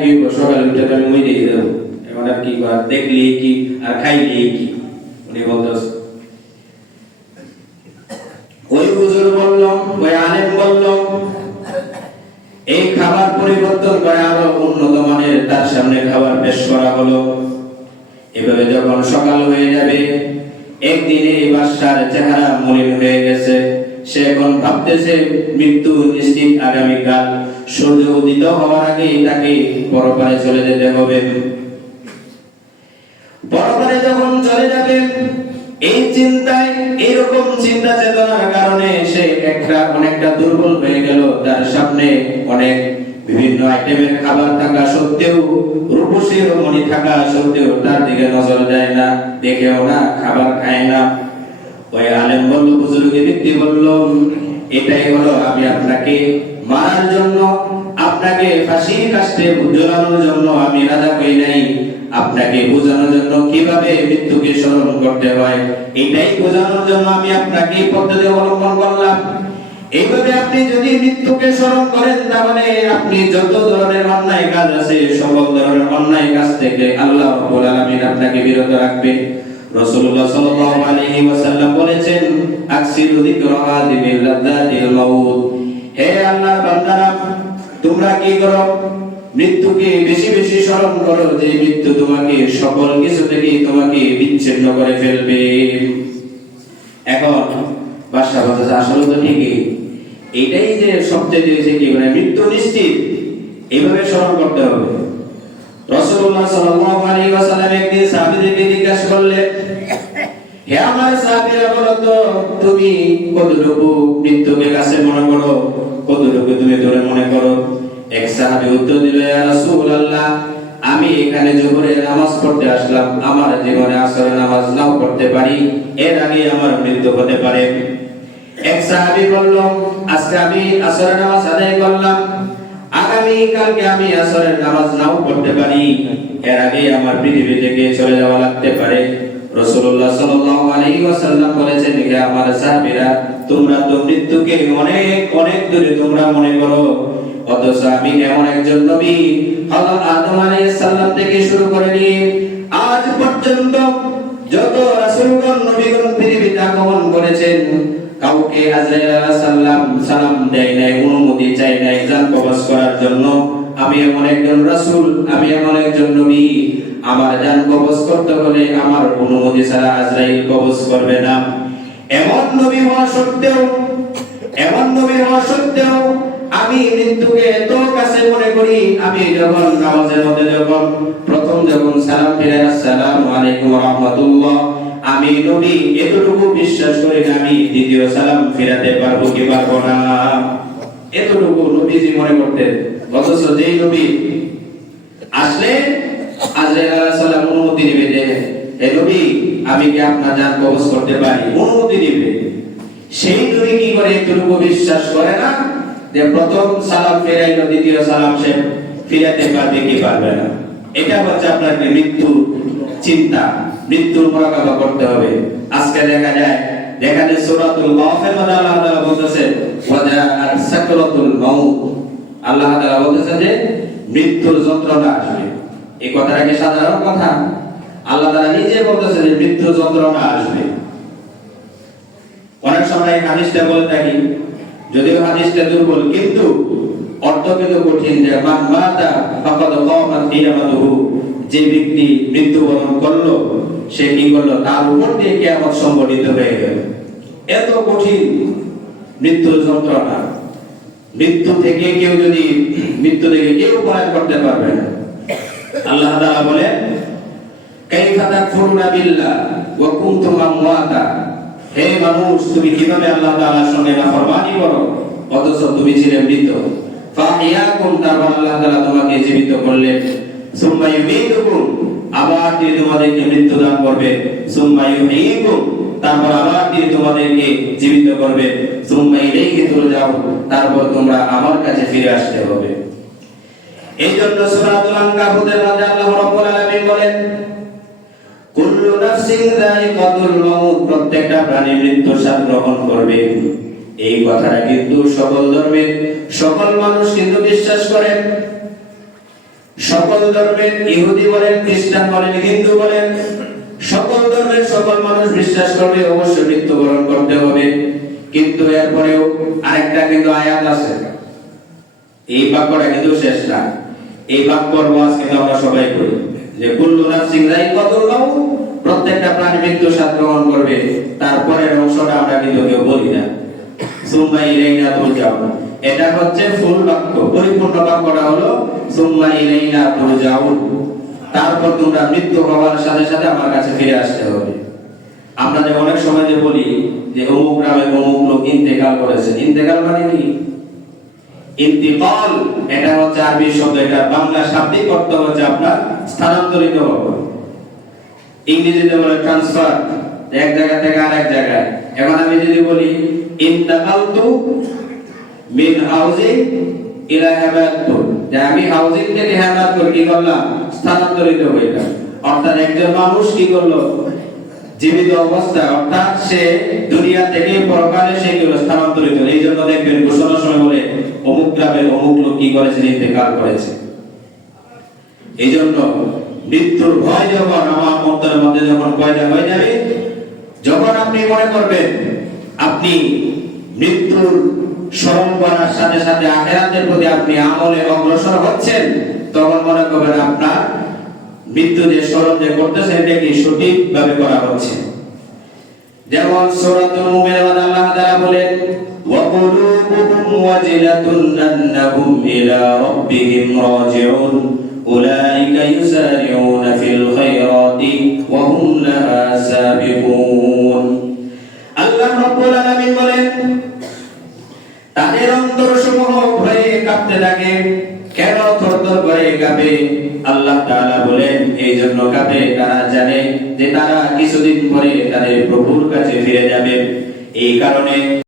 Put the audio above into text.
কি সকালে উঠে আমি মরেই যাব এখন আর কি করার দেখলি কি আর খাইলি কি? উনি বলতেছে, ওই হুজুর বলল ওই আলেম বলল এই খাবার পরিবর্তন করে আরও উন্নত মানের তার সামনে খাবার পেশ করা হলো। এভাবে যখন সকাল হয়ে যাবে, একদিনে এই বাদশার চেহারা মলিন হয়ে গেছে। সে এখন ভাবতেছে মৃত্যু নিশ্চিত আগামীকাল সূর্য উদিত হওয়ার আগেই তাকে পরপারে চলে যেতে হবে। পরপারে যখন চলে যাবে, এই চিন্তায়, এরকম চিন্তা চেতনার কারণে সে একটা, অনেকটা দুর্বল হয়ে গেল। তার সামনে অনেক বিভিন্ন আইটেমের খাবার থাকা সত্ত্বেও রূপসী রমণী থাকা সত্ত্বেও তার দিকে নজর যায় না, দেখেও না, খাবার খায় না। ওই বলল বুজুর্গে ব্যক্তি বলল? এটাই হলো আমি আপনাকে মারার জন্য, আপনাকে ফাঁসির কাস্টে ঝোলানোর জন্য আমি রাজা কই নাই। আপনাকে বোঝানোর জন্য কীভাবে মৃত্যুকে স্মরণ করতে হয়, এটাই বোঝানোর জন্য আমি আপনাকে পদ্ধতি অবলম্বন করলাম। এইভাবে আপনি যদি মৃত্যুকে স্মরণ করেন, তাহলে আপনি যত ধরনের অন্যায় কাজ আছে, সকল ধরনের অন্যায় কাজ থেকে আল্লাহ আপনাকে বিরত রাখবে। রাসূলুল্লাহ সাল্লাল্লাহু আলাইহি ওয়াসাল্লাম বলেছেন, আকসিরু যিকরা হাদিমিল লাযাতিল মাউত। হে আল্লাহর বান্দারা, তোমরা কি করো? মৃত্যুকে বেশি বেশি স্মরণ করো যে মৃত্যু তোমাকে সকল কিছু থেকে তোমাকে বিচ্ছিন্ন করে ফেলবে। এখন বাদশা বলতেছে, আসলে তো ঠিকই। এটাই যে সবচেয়ে হয়েছে কি মানে মৃত্যু নিশ্চিত এইভাবে স্মরণ করতে হবে। রাসূলুল্লাহ সাল্লাল্লাহু আলাইহি ওয়াসাল্লাম একদিন সাহাবীদেরকে জিজ্ঞাসা করলেন হে আমার সাহাবীরা বলো তো, তুমি কতটুকু মৃত্যুকে কাছে মনে করো? কতটুকু তুমি দূরে মনে করো? এক সাহাবী উত্তর দিল, ইয়া রাসূলুল্লাহ, আমি এখানে জোহরের নামাজ পড়তে আসলাম। আমার জীবনে আসরের নামাজ নাও পড়তে পারি। এর আগে আমার মৃত্যু হতে পারে। এক সাহাবী বলল, আজকে আমি আসরের নামাজ আদায় করলাম। আগামী আমি আসরের নামাজ নাও পড়তে পারি। এর আগে আমার পৃথিবী থেকে চলে যাওয়া লাগতে পারে। রাসূলুল্লাহ সাল্লাল্লাহু আলাইহি ওয়াসাল্লাম বলেছেন, হে আমার সাহাবীরা, তোমরা তো মৃত্যুকে অনেক অনেক দূরে তোমরা মনে করো। অথচ আমি এমন একজন নবী হযরত আদম আলাইহিস সালাম থেকে শুরু করে নিয়ে আজ পর্যন্ত যত রাসূলগণ, নবীগণ পৃথিবীতে আগমন করেছেন, কাউকে আজরাইল আলাইহিস সালাম সালাম দেয় নাই, অনুমতি নাই কবজ করার জন্য। আমি এমন একজন রাসূল, আমি এমন একজন নবী। আমার জান কবজ করতে হলে আমার অনুমতি ছাড়া আজরাইল কবজ করবে না। এমন নবী হওয়া সত্ত্বেও, এমন নবী হওয়া সত্ত্বেও আমি মৃত্যুকে এত কাছে মনে করি, আমি যখন নামাজের মধ্যে যখন প্রথম যখন সালাম ফিরে, আসসালামু আলাইকুম ওয়া রাহমাতুল্লাহ, আমি নবী এতটুকু বিশ্বাস করি আমি দ্বিতীয় সালাম ফিরাতে পারব কি পারব না। এতটুকু নবীজি মনে করতেন, অথচ যেই নবী আসলে অনুমতি দিবে যে আমি কি আপনার জান কবজ করতে পারি? অনুমতি দিবে সেই নবী কি করে এতটুকু বিশ্বাস করে না যে প্রথম সালাম ফেরাইলো, দ্বিতীয় সালাম সে ফিরাতে পারবে কি পারবে না? এটা হচ্ছে আপনার মৃত্যু চিন্তা, মৃত্যুর মোকাবেলা করতে হবে। আজকে দেখা যায় যেখানে সূরাতুল গাফির মধ্যে আল্লাহ তাআলা বলতেছে সাকরাতুল মাউত। আল্লাহ তাআলা যে, মৃত্যুর যন্ত্রণা আসবে। এই কথাটা কি সাধারণ কথা? আল্লাহ তাআলা নিজে যে, মৃত্যুর যন্ত্রণা আসবে। অনেক সময় এই হাদিসটা বলে থাকি, যদিও হাদিসটা দুর্বল, কিন্তু অর্থ কিন্তু কঠিন যে, মান মাতা ফাকাদ কামাত কিয়ামাতুহু। যে ব্যক্তি মৃত্যুবরণ করল, সে কি করল? তার উপর দিয়ে কিয়ামত সংগঠিত হয়ে গেল। এত কঠিন মৃত্যুর যন্ত্রণা। মৃত্যু থেকে কেউ যদি মৃত্যু থেকে কেউ উপায় করতে পারবে না। আল্লাহ তাআলা বলেন, কাইফা তাকফুরুনা বিল্লাহ ওয়া কুনতুম আমওয়াতা। হে মানুষ, তুমি কীভাবে আল্লাহ তাআলার সঙ্গে নাফরমানি করো? অথচ তুমি ছিলে মৃত। ফাহিয়াকুম তারপর আল্লাহ তাআলা তোমাকে জীবিত করলেন। সুম্মা ইউমীতুকুম আবার তিনি তোমাদেরকে মৃত্যু দান করবে। সুম্মা ইউহয়িকুম তারপর আবার তিনি তোমাদেরকে জীবিত করবে। ইলাইহি তুরজাউন তারপর তোমরা আমার কাছে ফিরে আসতে হবে। এই জন্য আল্লাহ আলামিন বলেন, কুল্লু নাফসিন যায়িকাতুল মাউত প্রত্যেকটা প্রাণী গ্রহণ করবে। এই কথাটা কিন্তু সকল ধর্মের, সকল মানুষ কিন্তু বিশ্বাস করেন। সকল ধর্মের ইহুদি বলেন, খ্রিস্টান বলেন, হিন্দু বলেন সকল ধর্মের সকল মানুষ বিশ্বাস করবে, অবশ্যই মৃত্যুবরণ করতে হবে। কিন্তু এরপরেও আরেকটা কিন্তু আয়াত আছে। এই বাক্যটা কিন্তু শেষ না। এই বাক্যর ওয়াজ কিন্তু আমরা সবাই করি। যে, কুল্লু নাফসিন যায়িকাতুল মাউত, প্রত্যেকটা প্রাণী মৃত্যু স্বাদ গ্রহণ করবে। তারপরের অংশটা আমরা কিন্তু কেউ বলি না। সুম্মা ইলাইনা তুরজাউন। এটা হচ্ছে ফুল বাক্য, পরিপূর্ণ বাক্যটা হলো সুম্মা ইলাইনা তুরজাউন। তারপর তোমরা মৃত্যু হওয়ার সাথে সাথে আমার কাছে ফিরে আসতে হবে। আমরা যে অনেক সময় যে বলি যে অমুক গ্রামে অমুক লোক ইন্তেকাল করেছে। ইন্তেকাল মানে কি? ইন্তিকাল, এটা হচ্ছে আরবি শব্দ, এটা বাংলা শাব্দিক অর্থ হচ্ছে আপনার স্থানান্তরিত হওয়া। ইংরেজিতে বলে ট্রান্সফার এক জায়গা থেকে আরেক জায়গায়। এখন আমি যদি বলি, ইন্তাকালতু মিন হাউজিং ইলা হেমায়তপুর যে আমি হাউজিং থেকে হেমায়তপুর কি করলাম? স্থানান্তরিত হইলাম অর্থাৎ একজন মানুষ কি করল? জীবিত অবস্থায়, অর্থাৎ সে দুনিয়া থেকে পরকালে সে কি স্থানান্তরিত এই জন্য দেখবেন ঘোষণার সময় বলে, অমুক গ্রামের অমুক লোক কি করেছে? ইন্তেকাল করেছে। এই জন্য মৃত্যুর ভয় যখন আমার অন্তরের মধ্যে যখন পয়দা হয়ে যাবে, যখন আপনি মনে করবেন, আপনি মৃত্যুর স্মরণ করার সাথে সাথে আখেরাতের প্রতি আপনি আমলে অগ্রসর হচ্ছেন, তখন মনে করবেন আপনার মৃত্যু যে স্মরণ যে করতেছেন এটা কি সঠিকভাবে করা হচ্ছে। যেমন সূরাতুল মুমিনের আল্লাহ তাআলা বলেন ওয়া কুলুবুহুম ওয়াজিলাতুন আন্নাহুম ইলা রাব্বিহিম রাজিউন, উলাইকা ইউসারিউনা ফিল খায়রাতি ওয়া হুম লাহা সাবিকুন আল্লাহ রাব্বুল আলামিন বলেন তাদের অন্তর সমূহ ভয়ে কাঁপতে থাকে। কেন থরথর করে কাঁপে? আল্লাহ তাআলা বলেন এই জন্য কাঁপে। তারা জানে যে তারা কিছুদিন পরে তাদের প্রভুর কাছে ফিরে যাবে। এই কারণে